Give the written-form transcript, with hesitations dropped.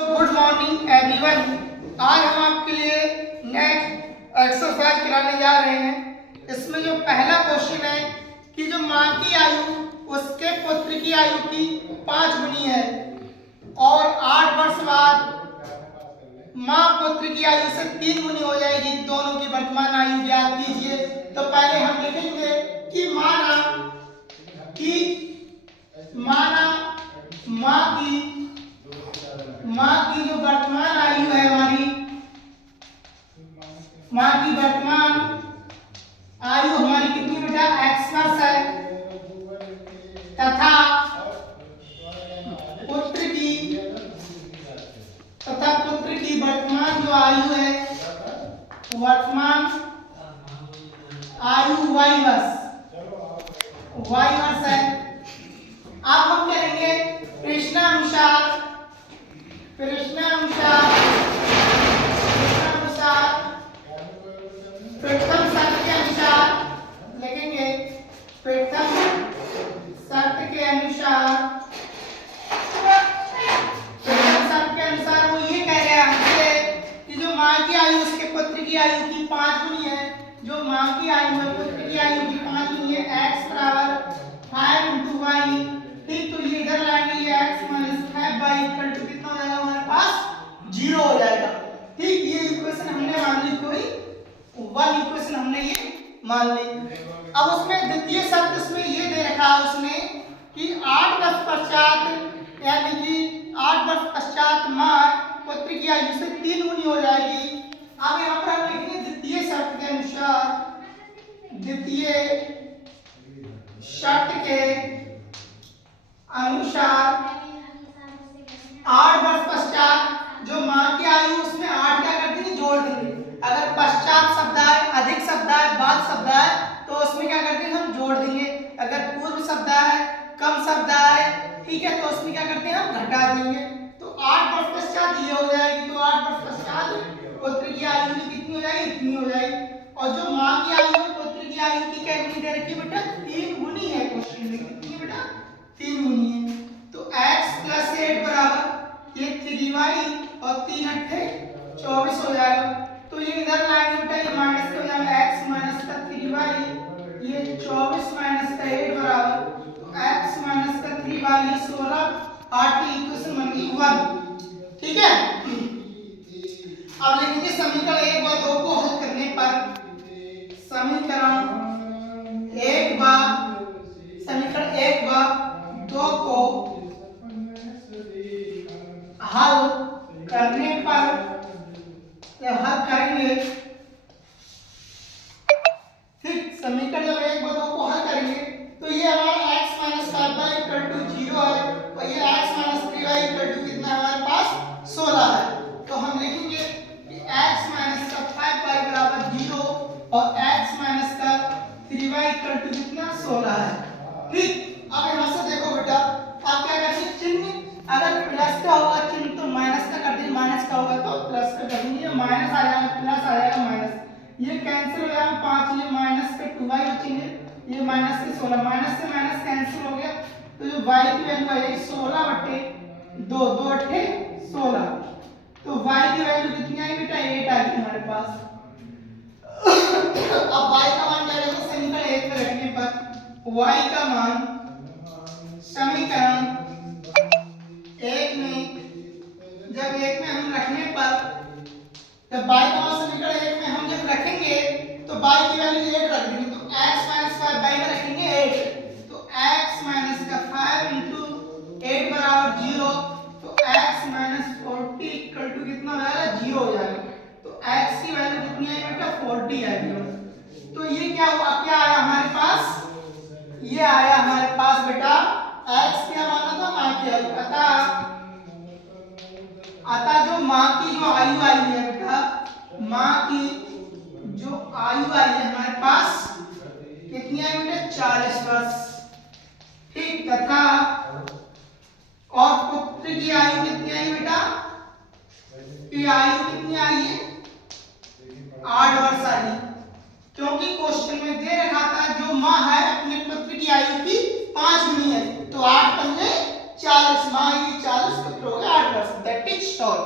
Good morning everyone. आज हम आपके लिए नेक्स्ट एक्सरसाइज कराने जा रहे हैं। इसमें जो पहला क्वेश्चन है कि जो माँ की आयु उसके पुत्र की आयु की 5 गुनी है और 8 वर्ष बाद माँ पुत्र की आयु से 3 गुनी हो जाएगी। दोनों की वर्तमान आयु ज्ञात कीजिए। तो पहले हम लिखेंगे कि माना माँ की जो वर्तमान आयु है हमारी, माँ की वर्तमान आयु हमारी कितनी बेटा x वर्ष है तथा पुत्र की वर्तमान जो आयु है, वर्तमान आयु y वर्ष है। अब हम करेंगे प्रश्नानुसार प्रथम शर्त के अनुसार लिखेंगे। प्रथम शर्त के अनुसार वो ये कह रहे हैं हमसे कि जो माँ की आयु उसके पुत्र की आयु की 5 गुनी है। जो माँ की आयु है पुत्र की आयु की 5 गुनी है। x बराबर 5 × y। ठीक, तो ये इधर लाएंगे, ये x - 5y इक्वल टू कितना हो जाएगा हमारे पास 0 हो जाएगा। ठीक, ये इक्वेशन हमने मान ली, कोई 1 इक्वेशन हमने ये मान ली। अब उसमें द्वितीय शर्त इसमें ये दे रखा है उसने कि 8 वर्ष पश्चात, यानी कि 8 वर्ष पश्चात माँ पुत्र की आयु से 3 गुनी हो जाएगी। अब यहाँ पर हम लिखेंगे द्वितीय शर्त के अनुसार, द्वितीय शर्त के अनुसार 8 वर्ष पश्चात जो माँ की आयु उसमें 8 क्या कर देंगे, जोड़ देंगे। अगर पश्चात शब्द है, अधिक शब्द है, बाद शब्द है तो उसमें क्या करते हैं हम जोड़ देंगे। अगर पूर्व शब्द है, कम शब्द है, ठीक है, तो उसमें क्या करते हैं हम घटा देंगे। तो 8 वर्ष पश्चात ये हो जाएगी। तो 8 वर्ष पश्चात पुत्र की आयु कितनी हो जाएगी, इतनी हो जाएगी। और जो माँ की आयु है पुत्र की आयु की क्या गुनी दे रखी है बेटा, 3 गुनी है। क्वेश्चन में कितनी है बेटा, 3 गुनी है। तो x + 8 बराबर ये 3y और 3 × 8 24 हो जाएगा। तो ये इधर लाएंगे बेटा, ये माइनस हो जाएगा, x - 3y ये 24 - 8 बराबर, तो x - 3y ये 16, 8 की इक्वेशन बन गई 1। ठीक है, अब लिखेंगे समीकरण 1 व 2 को हल करने पर, समीकरण 1 व 2 को हल करने पर हल करेंगे। ठीक, समीकरण जब 1 व 2 को हल करेंगे तो ये हमारा x - 5y = 0 है और ये x - 3y = कितना है हमारे पास 16 है। तो हम लिखेंगे कि x - 5y = 0 और x - 3y = कितना 16 है। ठीक, अब यहां से देखो बेटा, आप क्या करेंगे, चिन्ह अगर प्लस का होगा चिन्ह तो माइनस का कर देंगे, माइनस का होगा तो प्लस का कर देंगे। माइनस आ जाएगा, प्लस आ जाएगा, माइनस ये कैंसिल हो जाएगा, 5 ये माइनस के 2y बचेंगे, ये माइनस के 16, माइनस से माइनस कैंसिल हो गया। तो जो y की वैल्यू आ जाएगी 16/2, 2 8 16। तो y की वैल्यू कितनी आई बेटा, 8 आ गई हमारे पास। अब y का मान क्या रहेगा, समीकरण 1 में रखने पर y का मान समीकरण 1 में, जब 1 में हम रखने पर, जब y का मान समीकरण 1 में हम जब रखेंगे तो y की वैल्यू 8 रख देंगे। तो x - 5y में रखेंगे 8, तो x - 5 × 8 बराबर 0। तो x - 40 = कितना हो जाएगा, 0 हो जाएगा। तो x की वैल्यू कितनी आई बेटा, 40 आई। तो ये क्या हुआ, क्या आया हमारे पास, ये आया हमारे पास बेटा x क्या माना था, माँ की आयु। अतः जो माँ की जो आयु आई है बेटा, माँ की जो आयु आई है हमारे पास कितनी आई बेटा, 40 वर्ष। ठीक, तथा और पुत्र की आयु कितनी आई बेटा, की आयु कितनी आई है, 8 वर्ष आई। क्योंकि क्वेश्चन में दे रखा था जो माँ है अपने पुत्र की आयु की 5 गुनी है, तो 8 पंजे 40 माँ ये 40 का फिर हो गया 8%, दैट इज टॉल।